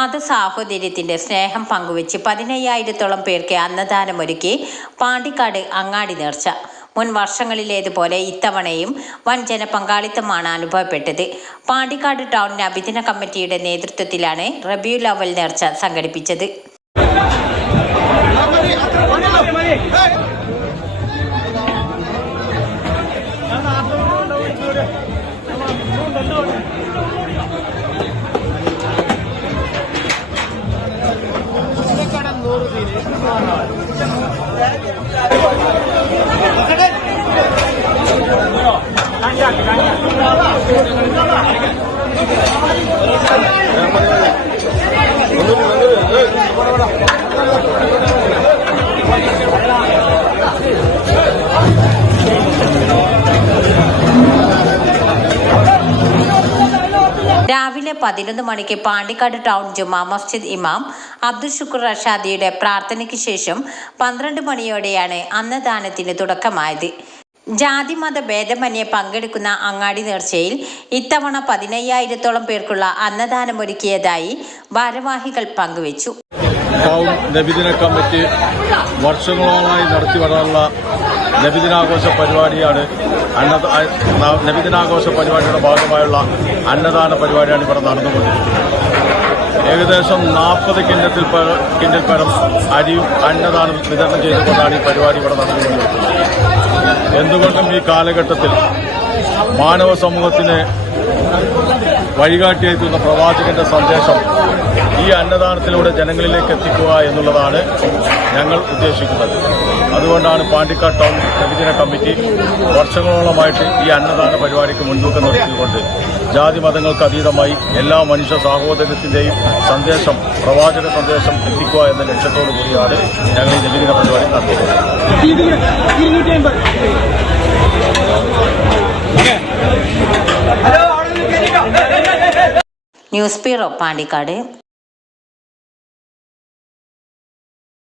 മതസാഹോദര്യത്തിന്റെ സ്നേഹം പങ്കുവെച്ച് പതിനയ്യായിരത്തോളം പേർക്ക് അന്നദാനമൊരുക്കി പാണ്ടിക്കാട് അങ്ങാടി നേർച്ച. മുൻ വർഷങ്ങളിലേതുപോലെ ഇത്തവണയും വൻ ജനപങ്കാളിത്തമാണ് അനുഭവപ്പെട്ടത്. പാണ്ടിക്കാട് ടൗൺ അഭിദിന കമ്മിറ്റിയുടെ നേതൃത്വത്തിലാണ് റബ്യു ലവൽ നേർച്ച സംഘടിപ്പിച്ചത്. 아니야, 아니야. രാവിലെ പതിനൊന്ന് മണിക്ക് പാണ്ടിക്കാട് ടൗൺ ജുമാ മസ്ജിദ് ഇമാം അബ്ദുൽ ഷുക്കൂർ റഷാദിയുടെ പ്രാർത്ഥനയ്ക്ക് ശേഷം പന്ത്രണ്ട് മണിയോടെയാണ് അന്നദാനത്തിന് തുടക്കമായത്. ജാതിമത ഭേദമന്യേ പങ്കെടുക്കുന്ന അങ്ങാടി നേർച്ചയിൽ ഇത്തവണ പതിനയ്യായിരത്തോളം പേർക്കുള്ള അന്നദാനമൊരുക്കിയതായി ഭാരവാഹികൾ പങ്കുവച്ചു. ടൗൺ നബിദിന കമ്മിറ്റി വർഷങ്ങളോളമായി നടത്തി വരാനുള്ള നബിദിനാഘോഷ പരിപാടിയാണ് അന്ന നബിദിനാഘോഷ പരിപാടിയുടെ ഭാഗമായുള്ള അന്നദാന പരിപാടിയാണ് ഇവിടെ നടന്നുകൊണ്ടിരിക്കുന്നത്. ഏകദേശം നാൽപ്പത് കിൻഡത്തിൽ കിൻഡൽ പരം അരിയും അന്നദാനം വിതരണം ചെയ്തുകൊണ്ടാണ് ഈ പരിപാടി ഇവിടെ നടന്നുകൊണ്ടിരിക്കുന്നത്. എന്തുകൊണ്ടും ഈ കാലഘട്ടത്തിൽ മാനവ സമൂഹത്തിന് വഴികാട്ടിയെത്തുന്ന പ്രവാചകന്റെ സന്ദേശം ഈ അന്നദാനത്തിലൂടെ ജനങ്ങളിലേക്ക് എത്തിക്കുക എന്നുള്ളതാണ് ഞങ്ങൾ ഉദ്ദേശിക്കുന്നത്. അതുകൊണ്ടാണ് പാണ്ടിക്കാട് ടൗൺ വിഭജന കമ്മിറ്റി വർഷങ്ങളോളമായിട്ട് ഈ അന്നദാന പരിപാടിക്ക് മുൻതൂക്കം നൽകിയതുകൊണ്ട് ജാതി മതങ്ങൾക്ക് അതീതമായി എല്ലാ മനുഷ്യ സാഹോദര്യത്തിന്റെയും സന്ദേശം പ്രവാചക സന്ദേശം എത്തിക്കുക എന്ന ലക്ഷ്യത്തോടു കൂടിയാണ് ഞങ്ങൾ ഈ നബിദിന പരിപാടി നടത്തിയത് ന്യൂസ് ബ്യൂറോ പാണ്ടിക്കാട്.